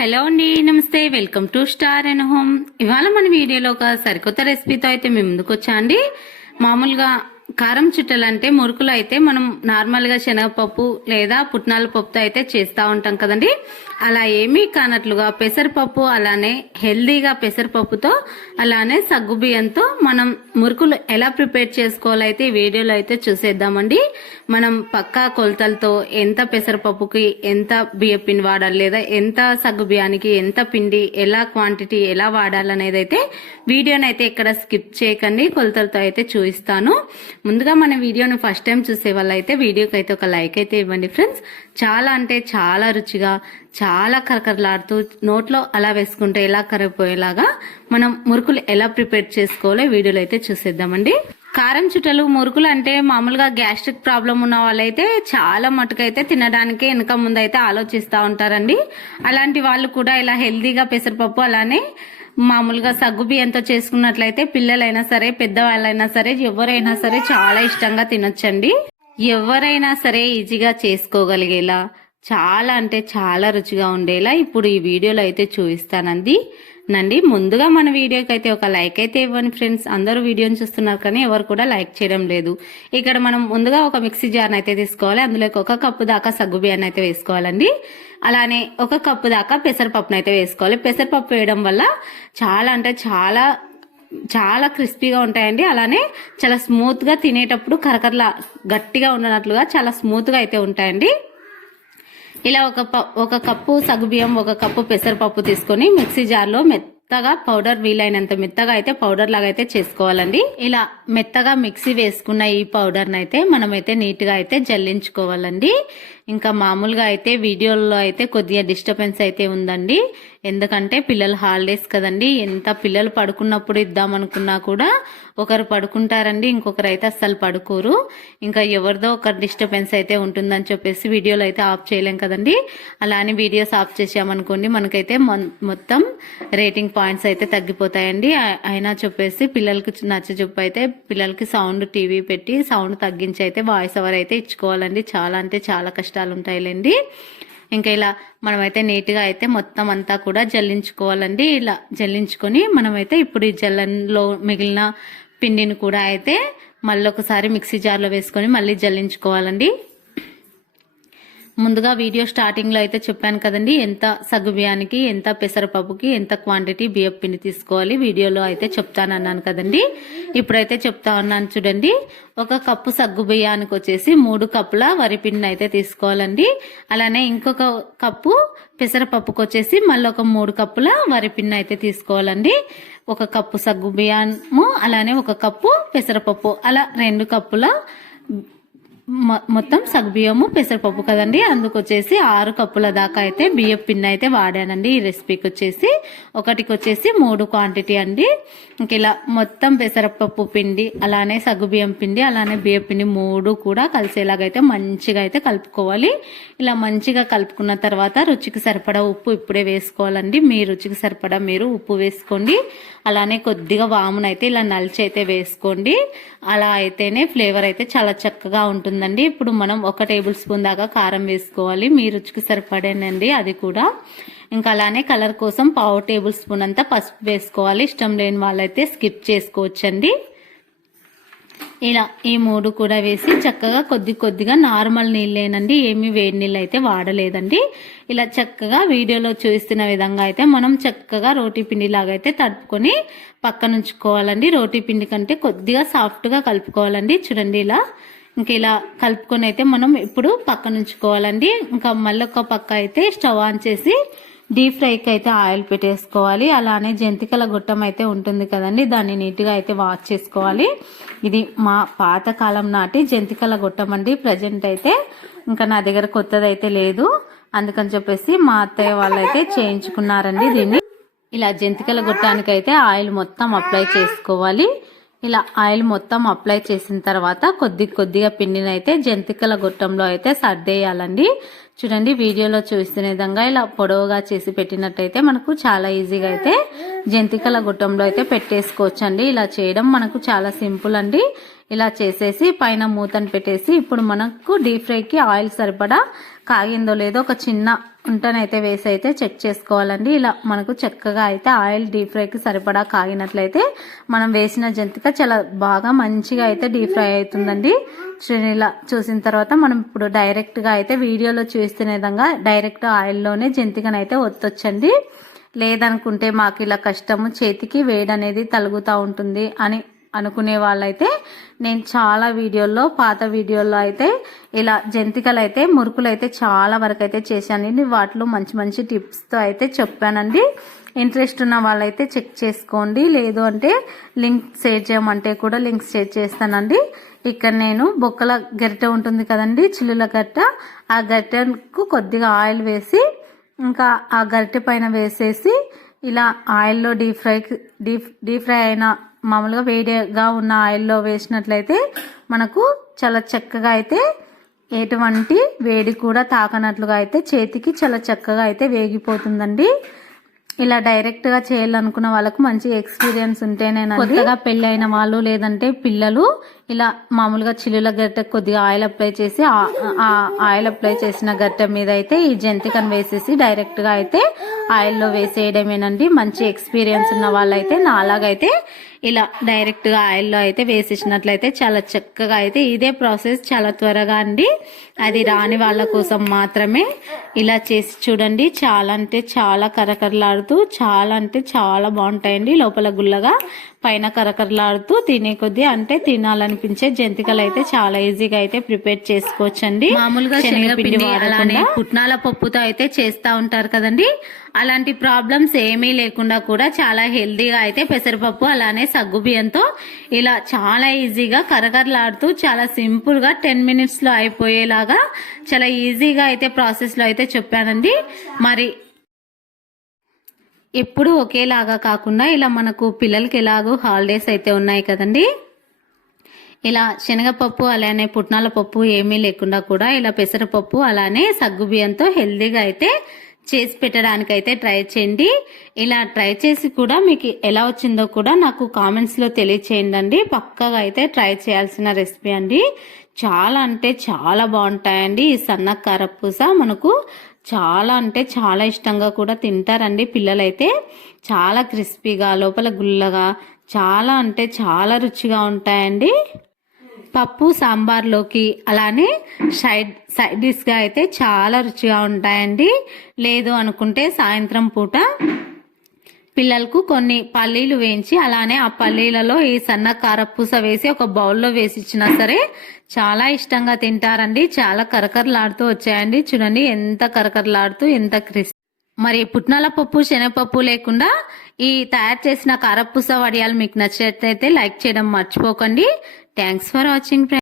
Hello అండి, నమస్తే. Welcome to star and home. ఇవాళ మన వీడియోలో ఒక సరికొత్త రెసిపీతో అయితే మేము ముందుకు వచ్చా అండి. మామూలుగా కారం చుట్టలు అంటే మురుకులు అయితే మనం నార్మల్ గా శనగపప్పు లేదా పుట్నాల పప్పుతో అయితే చేస్తూ ఉంటాం కదండి. అలా ఏమీ కానట్లుగా పెసరపప్పు, అలానే హెల్దీగా పెసరపప్పుతో అలానే సగ్గుబియ్యంతో మనం మురుకులు ఎలా ప్రిపేర్ చేసుకోవాలైతే ఈ వీడియోలో అయితే చూసేద్దామండి. మనం పక్కా కొలతలతో ఎంత పెసరపప్పుకి ఎంత బియ్య పిండి వాడాలి, లేదా ఎంత సగ్గు బియ్యానికి ఎంత పిండి, ఎలా క్వాంటిటీ ఎలా వాడాలనేది అయితే వీడియోని అయితే ఇక్కడ స్కిప్ చేయకండి, కొలతలతో అయితే చూపిస్తాను. ముందుగా మన వీడియోని ఫస్ట్ టైం చూసే వాళ్ళైతే వీడియోకి అయితే ఒక లైక్ అయితే ఇవ్వండి ఫ్రెండ్స్. చాలా అంటే చాలా రుచిగా, చాలా కరకరలాడుతూ నోట్లో అలా వేసుకుంటే ఎలా కరిగిపోయేలాగా మనం మురుకులు ఎలా ప్రిపేర్ చేసుకోవాలో వీడియోలో అయితే చూసేద్దామండి. కారం చుట్టలు మురుకులు అంటే మామూలుగా గ్యాస్ట్రిక్ ప్రాబ్లం ఉన్న వాళ్ళైతే చాలా మటుకైతే తినడానికి వెనక ముందు అయితే ఆలోచిస్తూ ఉంటారండి. అలాంటి వాళ్ళు కూడా ఇలా హెల్దీగా పెసరపప్పు అలానే మామూలుగా సగ్గు బియ్యంతో చేసుకున్నట్లయితే పిల్లలైనా సరే, పెద్దవాళ్ళైనా సరే, ఎవరైనా సరే చాలా ఇష్టంగా తినొచ్చండి. ఎవరైనా సరే ఈజీగా చేసుకోగలిగేలా, చాలా అంటే చాలా రుచిగా ఉండేలా ఇప్పుడు ఈ వీడియోలో అయితే చూపిస్తానండి. ముందుగా మన వీడియోకి అయితే ఒక లైక్ అయితే ఇవ్వండి ఫ్రెండ్స్. అందరూ వీడియోని చూస్తున్నారు కానీ ఎవరు కూడా లైక్ చేయడం లేదు. ఇక్కడ మనం ముందుగా ఒక మిక్సీ జార్ అయితే తీసుకోవాలి. అందులోకి 1 కప్పు దాకా సగ్గు బియ్యాన్ని అయితే వేసుకోవాలండి. అలానే 1 కప్పు దాకా పెసరపప్పును అయితే వేసుకోవాలి. పెసరపప్పు వేయడం వల్ల చాలా అంటే చాలా క్రిస్పీగా ఉంటాయండి. అలానే చాలా స్మూత్ గా తినేటప్పుడు కరకరలా గట్టిగా ఉండనట్లుగా చాలా స్మూత్ గా అయితే ఉంటాయండి. ఇలా ఒక కప్పు సగ్గుబియ్యం, 1 కప్పు పెసరపప్పు తీసుకొని మిక్సీ జార్లో మెత్తగా పౌడర్, వీలైనంత మెత్తగా అయితే పౌడర్ లాగా అయితే చేసుకోవాలండి. ఇలా మెత్తగా మిక్సీ వేసుకున్న ఈ పౌడర్ని అయితే మనమైతే నీట్ గా అయితే జల్లించుకోవాలండి. ఇంకా మామూలుగా అయితే వీడియోలో అయితే కొద్దిగా డిస్టర్బెన్స్ అయితే ఉందండి. ఎందుకంటే పిల్లలు హాలిడేస్ కదండి. ఎంత పిల్లలు పడుకున్నప్పుడు ఇద్దామనుకున్నా కూడా ఒకరు పడుకుంటారండి, ఇంకొకరు అయితే అస్సలు పడుకోరు. ఇంకా ఎవరిదో ఒక డిస్టర్బెన్స్ అయితే ఉంటుందని చెప్పేసి వీడియోలో అయితే ఆఫ్ చేయలేం కదండి. అలానే వీడియోస్ ఆఫ్ చేసామనుకోండి మనకైతే మొత్తం రేటింగ్ పాయింట్స్ అయితే తగ్గిపోతాయండి. అయినా చెప్పేసి పిల్లలకి నచ్చజెప్పు అయితే పిల్లలకి సౌండ్ టీవీ పెట్టి సౌండ్ తగ్గించి అయితే వాయిస్ ఓవర్ అయితే ఇచ్చుకోవాలండి. చాలా అంటే చాలా కష్టాలు ఉంటాయిలేండి. ఇంకా ఇలా మనమైతే నీట్గా అయితే మొత్తం అంతా కూడా జల్లించుకోవాలండి. ఇలా జల్లించుకొని మనమైతే ఇప్పుడు ఈ జల్లంలో మిగిలిన పిండిని కూడా అయితే మళ్ళీ ఒకసారి మిక్సీ జార్లో వేసుకొని మళ్ళీ జల్లించుకోవాలండి. ముందుగా వీడియో స్టార్టింగ్ లో అయితే చెప్పాను కదండి, ఎంత సగ్గు బియ్యానికి ఎంత పెసరపప్పుకి ఎంత క్వాంటిటీ బియ్యం పిండి తీసుకోవాలి వీడియోలో అయితే చెప్తానన్నాను కదండి. ఇప్పుడైతే చెప్తా ఉన్నాను చూడండి. 1 కప్పు సగ్గు బియ్యానికి వచ్చేసి 3 కప్పుల వరిపిండిని అయితే తీసుకోవాలండి. అలానే ఇంకొక కప్పు పెసరపప్పుకి వచ్చేసి మళ్ళీ ఒక 3 కప్పుల వరిపిండిని అయితే తీసుకోవాలండి. 1 కప్పు సగ్గు బియ్యము, అలానే 1 కప్పు పెసరపప్పు, అలా 2 కప్పుల మొత్తం సగ్గుబియ్యము పెసరపప్పు కదండి. అందుకొచ్చేసి 6 కప్పుల దాకా అయితే బియ్యం పిండి అయితే వాడానండి. ఈ రెసిపీకి వచ్చేసి 1కి వచ్చేసి 3 క్వాంటిటీ అండి. ఇంక ఇలా మొత్తం పెసరపప్పు పిండి, అలానే సగ్గుబియ్యం పిండి, అలానే బియ్యం పిండి 3 కూడా కలిసేలాగైతే మంచిగా అయితే కలుపుకోవాలి. ఇలా మంచిగా కలుపుకున్న తర్వాత రుచికి సరిపడా ఉప్పు ఇప్పుడే వేసుకోవాలండి. మీ రుచికి సరిపడా మీరు ఉప్పు వేసుకోండి. అలానే కొద్దిగా వామునైతే ఇలా నలిచి అయితే వేసుకోండి. అలా అయితేనే ఫ్లేవర్ అయితే చాలా చక్కగా ఉంటుందండి. ఇప్పుడు మనం 1 టేబుల్ స్పూన్ దాకా కారం వేసుకోవాలి. మీ రుచికి సరిపడేనండి అది కూడా. ఇంకా అలానే కలర్ కోసం 1/2 టేబుల్ స్పూన్ అంతా పసుపు వేసుకోవాలి. ఇష్టం లేని వాళ్ళైతే స్కిప్ చేసుకోవచ్చండి. ఇలా ఈ 3 కూడా వేసి చక్కగా కొద్దిగా నార్మల్ నీళ్ళేనండి, ఏమి వేడి నీళ్ళు అయితే వాడలేదండి. ఇలా చక్కగా వీడియోలో చూస్తున్న విధంగా అయితే మనం చక్కగా రోటీ పిండి లాగా అయితే తడుపుకొని పక్కన ఉంచుకోవాలండి. రోటీ పిండి కంటే కొద్దిగా సాఫ్ట్గా కలుపుకోవాలండి. చూడండి ఇలా. ఇంకా ఇలా కలుపుకొని అయితే మనం ఇప్పుడు పక్కన ఉంచుకోవాలండి. ఇంకా మళ్ళీ ఒక పక్క అయితే స్టవ్ ఆన్ చేసి డీప్ ఫ్రైకి అయితే ఆయిల్ పెట్టేసుకోవాలి. అలానే జంతికల గొట్టం అయితే ఉంటుంది కదండి, దాన్ని నీట్గా అయితే వాష్ చేసుకోవాలి. ఇది మా పాతకాలం నాటి జంతికల గొట్టం అండి. ప్రజెంట్ అయితే ఇంకా నా దగ్గర కొత్తది అయితే లేదు, అందుకని చెప్పేసి మా అత్తయ్య వాళ్ళైతే చేయించుకున్నారండి దీన్ని. ఇలా జంతికల గొట్టానికి అయితే ఆయిల్ మొత్తం అప్లై చేసుకోవాలి. ఇలా ఆయిల్ మొత్తం అప్లై చేసిన తర్వాత కొద్దిగా పిండిని అయితే జంతికల గొట్టంలో అయితే సర్దేయాలండి. చూడండి వీడియోలో చూస్తున్న విధంగా ఇలా పొడవుగా చేసి పెట్టినట్టయితే మనకు చాలా ఈజీగా అయితే జంతికల గొట్టంలో అయితే పెట్టేసుకోవచ్చండి. ఇలా చేయడం మనకు చాలా సింపుల్ అండి. ఇలా చేసేసి పైన మూతను పెట్టేసి ఇప్పుడు మనకు డీప్ ఫ్రైకి ఆయిల్ సరిపడా కాగిందో లేదో ఒక చిన్న ఉంటనైతే వేసి అయితే చెక్ చేసుకోవాలండి. ఇలా మనకు చక్కగా అయితే ఆయిల్ డీప్ ఫ్రైకి సరిపడా కాగినట్లయితే మనం వేసిన జంతిక చాలా బాగా మంచిగా అయితే డీప్ ఫ్రై అవుతుందండి. ఇలా చూసిన తర్వాత మనం ఇప్పుడు డైరెక్ట్గా అయితే వీడియోలో చూస్తున్న విధంగా డైరెక్ట్ ఆయిల్లోనే జంతికనైతే ఒత్తొచ్చండి. లేదనుకుంటే మాకు ఇలా కష్టము, చేతికి వేడి అనేది తలుగుతూ ఉంటుంది అని అనుకునే వాళ్ళైతే నేను చాలా వీడియోల్లో, పాత వీడియోల్లో అయితే ఇలా జంతికలు అయితే మురుకులు అయితే చాలా వరకు అయితే చేశానండి. వాటిలో మంచి మంచి టిప్స్తో అయితే చెప్పానండి. ఇంట్రెస్ట్ ఉన్న వాళ్ళైతే చెక్ చేసుకోండి. లేదు అంటే లింక్ షేర్ చేయమంటే కూడా లింక్ షేర్ చేస్తానండి. ఇక్కడ నేను బొక్కల గరిటె ఉంటుంది కదండి, చిల్లుల గట్ట, ఆ గరిటెకు కొద్దిగా ఆయిల్ వేసి ఇంకా ఆ గరిటె పైన వేసేసి ఇలా ఆయిల్లో డీప్ ఫ్రై అయిన మామూలుగా వేడిగా ఉన్న ఆయిల్లో వేసినట్లయితే మనకు చాలా చక్కగా అయితే ఎటువంటి వేడి కూడా తాకనట్లుగా అయితే చేతికి చాలా చక్కగా అయితే వేగిపోతుందండి. ఇలా డైరెక్ట్ గా చేయాలనుకున్న వాళ్ళకు మంచి ఎక్స్పీరియన్స్ ఉంటేనేనండి. కొత్తగా పెళ్లి అయిన వాళ్ళు లేదంటే పిల్లలు ఇలా మామూలుగా చిల్లుల గరిటె కొద్దిగా ఆయిల్ అప్లై చేసి ఆ ఆయిల్ అప్లై చేసిన గరిటె మీద అయితే ఈ జంతికను వేసేసి డైరెక్ట్ గా అయితే ఆయిల్లో వేసేయడమేనండి. మంచి ఎక్స్పీరియన్స్ ఉన్న వాళ్ళైతే నాలాగైతే ఇలా డైరెక్ట్ గా ఆయిల్లో అయితే వేసేసినట్లయితే చాలా చక్కగా అయితే ఇదే ప్రాసెస్ చాలా త్వరగా అండి. అది రాని వాళ్ళ కోసం మాత్రమే ఇలా చేసి చూడండి. చాలా అంటే చాలా కరకరలాడుతూ చాలా అంటే చాలా బాగుంటాయండి. లోపల గుల్లగా పైన కరకరలాడుతూ తినే కొద్దీ అంటే తినాలనిపించే జంతికలు అయితే చాలా ఈజీగా అయితే ప్రిపేర్ చేసుకోవచ్చండి. మామూలుగా శనగపిండి అలానే పుట్నాల పప్పుతో అయితే చేస్తూ ఉంటారు కదండి. అలాంటి ప్రాబ్లమ్స్ ఏమీ లేకుండా కూడా చాలా హెల్దీగా అయితే పెసరపప్పు అలానే సగ్గుబియ్యంతో ఇలా చాలా ఈజీగా కరకరలాడుతూ చాలా సింపుల్ గా 10 minutes లో అయిపోయేలాగా చాలా ఈజీగా అయితే ప్రాసెస్ లో అయితే చెప్పానండి. మరి ఎప్పుడు ఒకేలాగా కాకుండా ఇలా మనకు పిల్లలకి ఎలాగో హాలిడేస్ అయితే ఉన్నాయి కదండి, ఇలా శనగపప్పు అలానే పుట్నాల పప్పు ఏమీ లేకుండా కూడా ఇలా పెసరపప్పు అలానే సగ్గుబియ్యంతో హెల్దీగా అయితే చేసి పెట్టడానికి అయితే ట్రై చేయండి. ఇలా ట్రై చేసి కూడా మీకు ఎలా వచ్చిందో కూడా నాకు కామెంట్స్ లో తెలియచేయండి. పక్కాగా అయితే ట్రై చేయాల్సిన రెసిపీ అండి. చాలా అంటే చాలా బాగుంటాయండి. ఈ సన్న కారపూస మనకు చాలా అంటే చాలా ఇష్టంగా కూడా తింటారండి పిల్లలైతే. చాలా క్రిస్పీగా లోపల గుల్లగా చాలా అంటే చాలా రుచిగా ఉంటాయండి. పప్పు సాంబార్లోకి అలానే సైడ్ డిష్ గా అయితే చాలా రుచిగా ఉంటాయండి. లేదు అనుకుంటే సాయంత్రం పూట పిల్లలకు కొన్ని పల్లీలు వేయించి అలానే ఆ పల్లీలలో ఈ సన్న కారపూస వేసి ఒక బౌల్లో వేసి ఇచ్చినా సరే చాలా ఇష్టంగా తింటారండి. చాలా కరకరలాడుతూ వచ్చాయండి. చూడండి ఎంత కరకరలాడుతూ ఎంత క్రిస్పీ. మరి పుట్నాల పప్పు శనగపప్పు లేకుండా ఈ తయారు చేసిన కారపూస వడియాలు మీకు నచ్చినట్లయితే లైక్ చేయడం మర్చిపోకండి. Thanks for watching.